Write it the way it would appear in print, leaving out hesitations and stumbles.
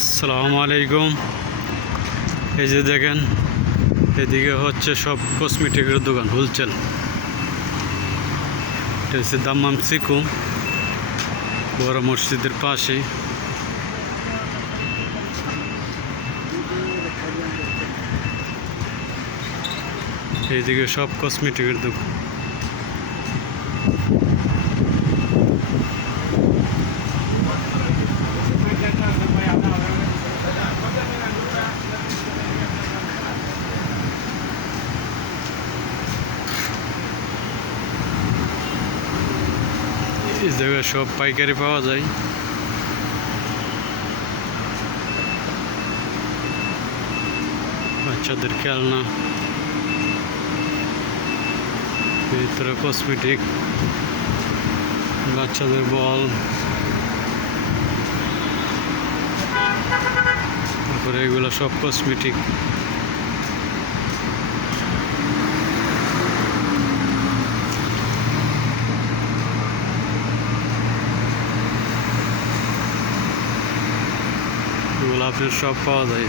আসসালামু আলাইকুম। এই যে দেখেন, এদিকে হচ্ছে সব কসমেটিকের দোকান, হোলসেল। এটা হচ্ছে দাম্মাম সিকু, বড় মসজিদের পাশে। এইদিকে সব কসমেটিকের দোকান। এই জায়গায় সব পাইকারি পাওয়া যায়। বাচ্চাদের খেলনা, ভিতরে কসমেটিক, বাচ্চাদের বল, তারপরে এগুলো সব কসমেটিক। এগুলো আপনার সব পাওয়া যায়।